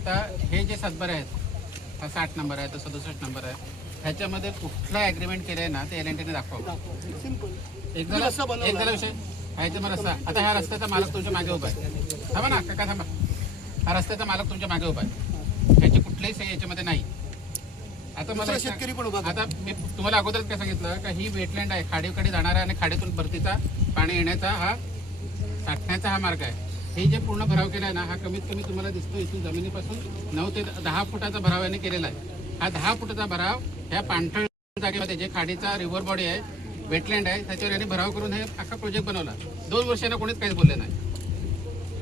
आता हे जे सातबारे आहेत, हा 60 नंबर आहे, तो 67 नंबर आहे, ह्याच्यामध्ये कुठलं ॲग्रीमेंट केलं आहे ना ते एलएनटीने दाखवा. एक झाला विषय. ह्याच्या मग रस्ता, आता ह्या रस्त्याचा मालक तुमच्या मागे उभा आहे. थांबा ना काका, थांबा. हा रस्त्याचा मालक तुमच्या मागे उभा आहे, ह्याची कुठलीही सही याच्यामध्ये नाही. आता मला शेतकरी पण उभा. आता मी तुम्हाला अगोदरच काय सांगितलं का ही वेटलँड आहे, खाडीकडे जाणार आहे आणि खाडीतून भरतीचा पाणी येण्याचा हा साठण्याचा हा मार्ग आहे. हे जे पूर्ण भराव केला आहे ना, हा कमीत कमी तुम्हाला दिसतो इथून जमिनीपासून 9 ते 10 फुटाचा भराव याने केलेला आहे. हा 10 फुटाचा भराव ह्या पाणथळ जागेमध्ये जे खाडीचा रिव्हर बॉडी आहे, वेटलँड आहे, त्याच्यावर यांनी भराव करून हे अख्खा प्रोजेक्ट बनवला. 2 वर्षांना कोणीच काही बोलले नाही.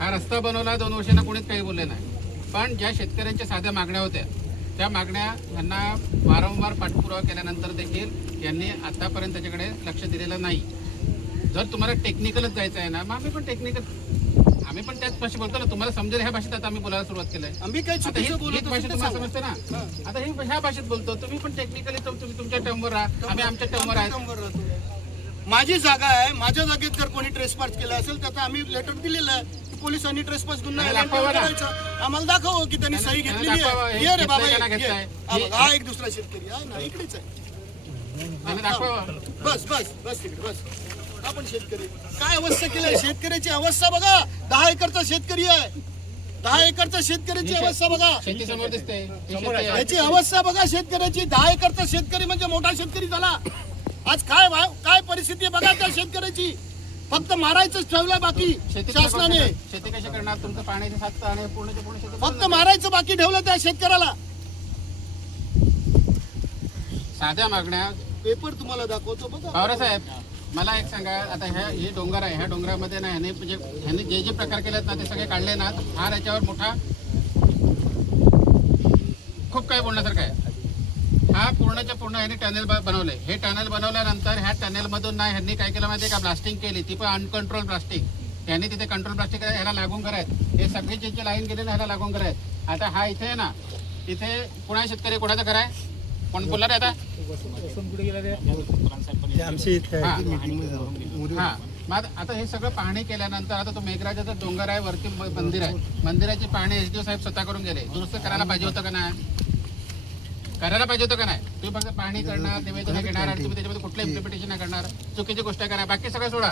हा रस्ता बनवला 2 वर्षांना कोणीच काही बोलले नाही. पण ज्या शेतकऱ्यांच्या साध्या मागण्या होत्या त्या मागण्या यांना वारंवार पाठपुरावा केल्यानंतर देखील यांनी आतापर्यंत त्याच्याकडे लक्ष दिलेलं नाही. जर तुम्हाला टेक्निकलच जायचं आहे ना, मग आम्ही पण त्याच भाषेत बोलतो ना. तुम्हाला समजेल ह्या भाषेत आता आम्ही बोलायला सुरुवात केलंय. आम्ही काय भाषेत तुम्हाला समजते ना. आता ही ह्या भाषेत बोलतो, तुम्ही पण टेक्निकली तुम्ही तुमच्या टर्मवर राहा, आम्ही आमच्या टर्मवर आहे. माझी जागा आहे, माझ्या जागेत जर कोणी ट्रेसपास केला असेल त्याचा आम्ही लेटर दिलेलं आहे. पोलिसांनी ट्रेसपास गुन्हा करायचा, आम्हाला दाखव की त्यांनी सही घेतलेली आहे. ये रे बाबा, हा एक दुसरा शेतकरी आहे ना, इकडेच आहे. बस बस बस तिकडे बस. आपण शेतकरी काय अवस्था केली, शेतकऱ्याची अवस्था बघा. 10 एकरचा शेतकरी आहे, 10 एकरचा शेतकऱ्याची अवस्था बघा. शेती समोर दिसते, याची अवस्था बघा शेतकऱ्याची. 10 एकरचा शेतकरी म्हणजे मोठा शेतकरी झाला. आज काय परिस्थिती आहे बघा त्या शेतकऱ्याची. फक्त मारायचंच ठेवलंय बाकी शासनाने. शेती कशी करणार, तुमचं पाण्याचे साठतं आणि पूर्णच्या पूर्ण शेती फक्त मारायचं बाकी ठेवलं त्या शेतकऱ्याला. साध्या मागण्या. पेपर तुम्हाला दाखवतो बघा. पवार साहेब, मला एक सांगा, आता हे डोंगर आहे, ह्या डोंगरामध्ये ना ह्यांनी जे प्रकार केलेत ना ते सगळे काढले ना, फार याच्यावर मोठा खूप काही बोलण्यासारखं आहे. हा पूर्णच्या पूर्ण ह्यांनी टनेल बनवलंय. हे टनेल बनवल्यानंतर ह्या टनेलमधून ना ह्यांनी काय केलं माहिती आहे का, ब्लास्टिंग केली, ती पण अनकंट्रोल ब्लास्टिंग. यांनी तिथे कंट्रोल ब्लास्टिंग करायचं, ह्याला लागून करायचं. हे सगळे जे लाईन गेलेले ह्याला लागून करायचं. आता हा इथे आहे ना, इथे कुणा शेतकरी कोणाचं घर आहे, कोण बोलला रे आता? हा, मग आता हे सगळं पाहणी केल्यानंतर आता तो मेघराजाचा डोंगर आहे, वरती मंदिर आहे, मंदिराची पाहणी एसडीओ साहेब स्वतः करून गेले. दुरुस्त करायला पाहिजे होतं का नाही? करायला पाहिजे होतं का नाही? तुम्ही फक्त पाहणी करणार, निवेदन घेणार आणि तुम्ही त्याच्यामध्ये कुठलं इम्प्लिमेंटेशन नाही करणार, चुकीची गोष्ट करणार, बाकी सगळं सोडा.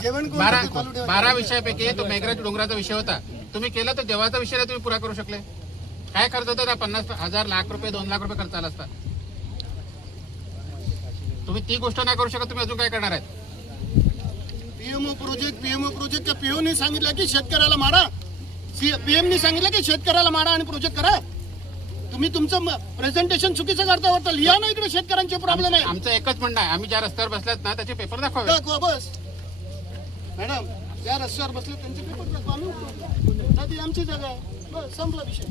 12 विषयापैकी तो मेघराज डोंगराचा विषय होता. तुम्ही केला तो देवाचा विषय तुम्ही पुरा करू शकले. काय खर्च होता? 50,000 लाख रुपये 2 लाख रुपये खर्च आला असता. तुम्ही ती गोष्ट नाही करू शकत, तुम्ही अजून काय करणार आहेत? पीएमओ प्रोजेक्ट त्या पीओने सांगितलं की शेतकऱ्याला मारा. पीएमने सांगितलं की शेतकऱ्याला मारा आणि प्रोजेक्ट करा. तुम्ही तुमचं प्रेझेंटेशन चुकीचं करता वाटतं. लिहा ना इकडे शेतकऱ्यांचे प्रॉब्लेम आहे. आमचं एकच म्हणणं आहे, आम्ही ज्या रस्त्यावर बसल्यात ना त्याचे पेपर दाखवा बस. मॅडम ज्या रस्त्यावर बसले त्यांचे पेपर दाखवा. आम्ही आमची जागा आहे, बस संपला विषय.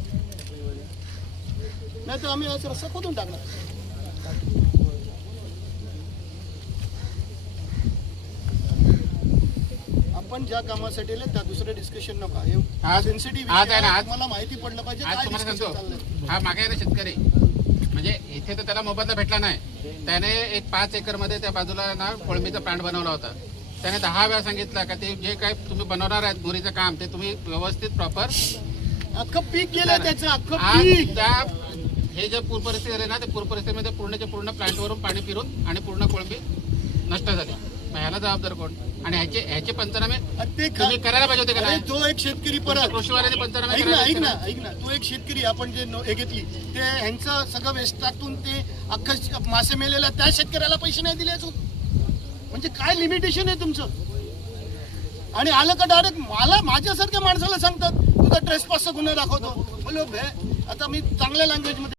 नाही तर आम्ही असं रस्ता खोदून टाकणार. आपण ज्या कामासाठी त्या दुसरं डिस्कशन नका. सेन्सिटिव्ह मला माहिती पडलं पाहिजे. हा मागे आहे ना शेतकरी, म्हणजे इथे तर त्याला मोबदला भेटला नाही. त्याने एक 5 एकर मध्ये त्या बाजूला ना कोळंबीचा प्लांट बनवला होता. त्याने 10 वेळा सांगितलं का ते जे काय तुम्ही बनवणार आहेत मोरीचं काम ते तुम्ही व्यवस्थित प्रॉपर अख्खं पीक गेलं त्याचं अख्खं पीक. हे जे पूर परिस्थिती झाली ना, ते पूर परिस्थितीमध्ये पूर्णच्या पूर्ण प्लांटवरून पाणी फिरून आणि पूर्ण कोळंबी नष्ट झाली. ह्याला जबाबदार कोण? आणि ह्याचे पंचनामे तुम्ही करायला पाहिजे होते का नाही? तो एक शेतकरी परत कृषीवाल्याचे पंचनामे ऐक ना तो एक शेतकरी आपण जे हे घेतली ते ह्यांचं सगळं वेस्ट टाकून ते अख्खं मासे मेलेला त्या शेतकऱ्याला पैसे नाही दिले अजून. म्हणजे काय लिमिटेशन आहे तुमचं? आणि आलं का डायरेक्ट मला माझ्यासारख्या माणसाला सांगतात तुझा ट्रेसपासचा गुन्हा दाखवतो. बोलो आता मी चांगल्या लँग्वेज मध्ये